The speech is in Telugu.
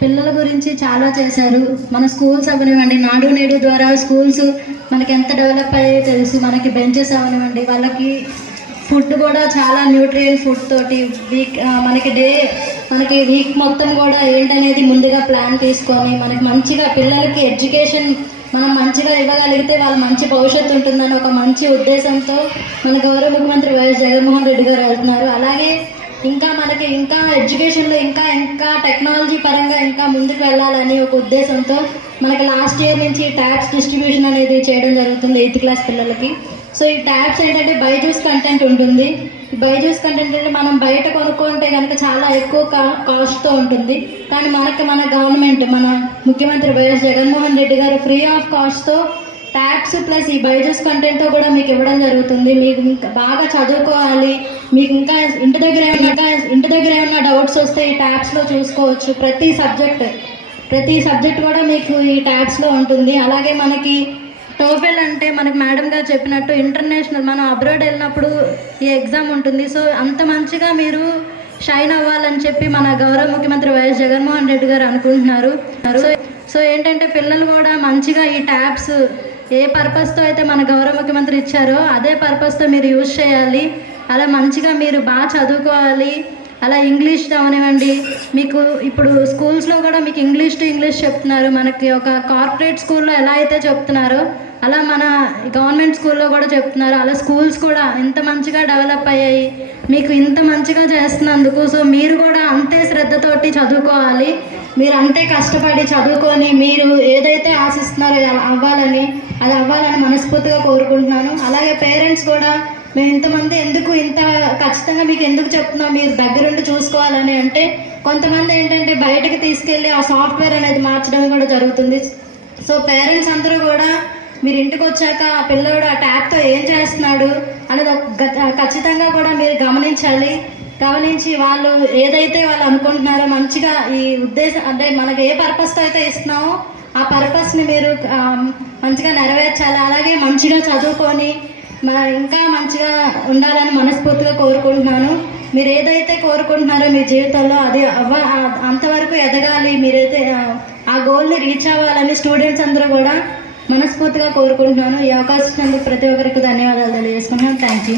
పిల్లల గురించి చాలా చేశారు. మన స్కూల్స్ అవనివ్వండి నాడు నేడు ద్వారా స్కూల్స్ మనకి ఎంత డెవలప్ అయ్యాయో తెలుసు. మనకి బెంచెస్ అవనివ్వండి వాళ్ళకి ఫుడ్ కూడా చాలా న్యూట్రియన్ ఫుడ్ తోటి వీక్ మనకి డే మనకి వీక్ మొత్తం కూడా ఏంటనేది ముందుగా ప్లాన్ తీసుకొని మనకి మంచిగా పిల్లలకి ఎడ్యుకేషన్ మనం మంచిగా ఇవ్వగలిగితే వాళ్ళ మంచి భవిష్యత్తు ఉంటుందని ఒక మంచి ఉద్దేశంతో మన గౌరవ ముఖ్యమంత్రి వైఎస్ జగన్మోహన్ రెడ్డి గారు వెళ్తున్నారు. అలాగే ఇంకా మనకి ఇంకా ఎడ్యుకేషన్లో ఇంకా ఇంకా టెక్నాలజీ పరంగా ఇంకా ముందుకు వెళ్ళాలని ఒక ఉద్దేశంతో మనకి లాస్ట్ ఇయర్ నుంచి ట్యాక్స్ డిస్ట్రిబ్యూషన్ అనేది చేయడం జరుగుతుంది ఎయిత్ క్లాస్ పిల్లలకి. సో ఈ ట్యాబ్స్ ఏంటంటే బైజూస్ కంటెంట్ ఉంటుంది. బైజూస్ కంటెంట్ అంటే మనం బయట కొనుక్కుంటే కనుక చాలా ఎక్కువ కా కాస్ట్తో ఉంటుంది. కానీ మనకి మన గవర్నమెంట్ మన ముఖ్యమంత్రి వైఎస్ జగన్మోహన్ రెడ్డి గారు ఫ్రీ ఆఫ్ కాస్ట్తో ట్యాబ్స్ ప్లస్ ఈ బైజూస్ కంటెంట్తో కూడా మీకు ఇవ్వడం జరుగుతుంది. మీకు బాగా చదువుకోవాలి మీకు ఇంకా ఇంటి దగ్గర ఇంకా ఇంటి దగ్గర ఏమైనా డౌట్స్ వస్తే ఈ ట్యాబ్స్లో చూసుకోవచ్చు. ప్రతి సబ్జెక్ట్ ప్రతి సబ్జెక్ట్ కూడా మీకు ఈ ట్యాబ్స్లో ఉంటుంది. అలాగే మనకి టోఫెల్ అంటే మనకి మేడం గారు చెప్పినట్టు ఇంటర్నేషనల్ మనం అబ్రాడ్ వెళ్ళినప్పుడు ఈ ఎగ్జామ్ ఉంటుంది. సో అంత మంచిగా మీరు షైన్ అవ్వాలని చెప్పి మన గౌరవ ముఖ్యమంత్రి వైఎస్ జగన్మోహన్ రెడ్డి గారు అనుకుంటున్నారు. సో సో ఏంటంటే పిల్లలు కూడా మంచిగా ఈ ట్యాబ్స్ ఏ పర్పస్తో అయితే మన గౌరవ ముఖ్యమంత్రి ఇచ్చారో అదే పర్పస్తో మీరు యూజ్ చేయాలి. అలా మంచిగా మీరు బాగా చదువుకోవాలి. అలా ఇంగ్లీష్ అవనివ్వండి. మీకు ఇప్పుడు స్కూల్స్లో కూడా మీకు ఇంగ్లీష్ టు ఇంగ్లీష్ చెప్తున్నారు. మనకి ఒక కార్పొరేట్ స్కూల్లో ఎలా అయితే చెప్తున్నారో అలా మన గవర్నమెంట్ స్కూల్లో కూడా చెప్తున్నారు. అలా స్కూల్స్ కూడా ఎంత మంచిగా డెవలప్ అయ్యాయి. మీకు ఇంత మంచిగా చేస్తున్నందుకు. సో మీరు కూడా అంతే శ్రద్ధతోటి చదువుకోవాలి. మీరు అంతే కష్టపడి చదువుకొని మీరు ఏదైతే ఆశిస్తున్నారో అవ్వాలని అది అవ్వాలని మనస్ఫూర్తిగా కోరుకుంటున్నాను. అలాగే పేరెంట్స్ కూడా మేము ఇంతమంది ఎందుకు ఇంత ఖచ్చితంగా మీకు ఎందుకు చెప్తున్నాం? మీరు దగ్గరుండి చూసుకోవాలని అంటే కొంతమంది ఏంటంటే బయటకు తీసుకెళ్ళి ఆ సాఫ్ట్వేర్ అనేది మార్చడం కూడా జరుగుతుంది. సో పేరెంట్స్ అందరూ కూడా మీరు ఇంటికి వచ్చాక ఆ పిల్లడు ఆ ట్యాబ్తో ఏం చేస్తున్నాడు అనేది ఖచ్చితంగా కూడా మీరు గమనించాలి. గమనించి వాళ్ళు ఏదైతే వాళ్ళు అనుకుంటున్నారో మంచిగా ఈ ఉద్దేశం అంటే మనకి ఏ పర్పస్తో అయితే ఇస్తున్నామో ఆ పర్పస్ని మీరు మంచిగా నెరవేర్చాలి. అలాగే మంచిగా చదువుకొని మా ఇంకా మంచిగా ఉండాలని మనస్ఫూర్తిగా కోరుకుంటున్నాను. మీరు ఏదైతే కోరుకుంటున్నారో మీ జీవితంలో అది అవ్వ అంతవరకు ఎదగాలి. మీరైతే ఆ, గోల్ని రీచ్ అవ్వాలని స్టూడెంట్స్ అందరూ కూడా మనస్ఫూర్తిగా కోరుకుంటున్నాను. ఈ అవకాశం ప్రతి ఒక్కరికి ధన్యవాదాలు తెలియజేసుకుంటున్నాను. Thank you